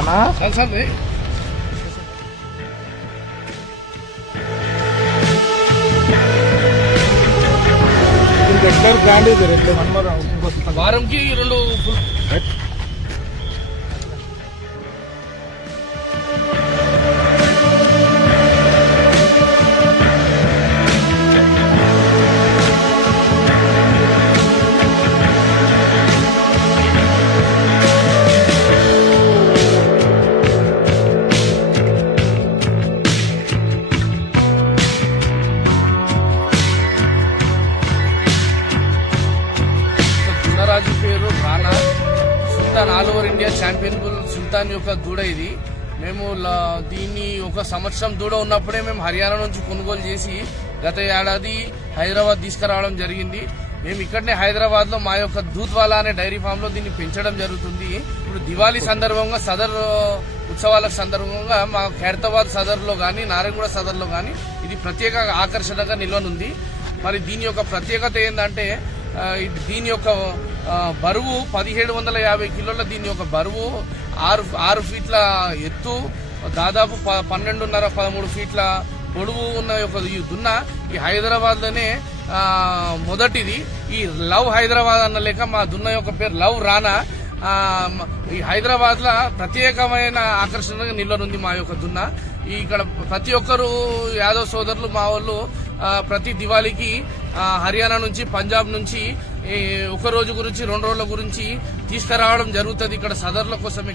రానా regular brand ఇది regular వారంకి 2 రాజు పేరు రానా సుల్తాన్ all over India champion సుల్తాన్ యొక్క దూడ ఇది. మేము దీన్ని 1 సంవత్సరం దూడ ఉన్నప్పుడే మేము హర్యానా నుంచి కొనుగోలు చేసి గత ఏడాది హైదరాబాద్ తీసుకురావడం జరిగింది. మేము ఇక్కడనే హైదరాబాద్ లో మా యొక్క దూద్వాలా అనే డైరీ ఫామ్ లో దీన్ని పెంచడం జరుగుతుంది. ఇప్పుడు దివాళీ సందర్భంగా సదర్ ఉత్సవాల సందర్భంగా మా ఖైరతాబాద్ సదర్ లో గానీ నారాయణగూడ సదర్ లో గానీ ఇది ప్రత్యేక ఆకర్షణగా నిల్వనుంది. మరి దీని యొక్క ప్రత్యేకత ఏంటంటే దీని యొక్క బరువు 1750 కిలోల. దీని యొక్క బరువు 6 ఫీట్ల ఎత్తు, దాదాపు 12.5-13 ఫీట్ల పొడవు ఉన్న యొక్క ఈ దున్న ఈ హైదరాబాద్ లోనే మొదటిది. ఈ లవ్ హైదరాబాద్ అన్న లేక మా దున్న యొక్క పేరు లవ్ రానా. ఈ హైదరాబాద్ లో ప్రత్యేకమైన ఆకర్షణగా నిల్వనుంది మా యొక్క దున్న. ఇక్కడ ప్రతి ఒక్కరు యాదవ్ సోదరులు మా వాళ్ళు ప్రతి దివాళీకి హర్యానా నుంచి పంజాబ్ నుంచి 1 రోజు గురించి 2 రోజుల గురించి తీసుకురావడం జరుగుతుంది ఇక్కడ సదర్ల కోసమే.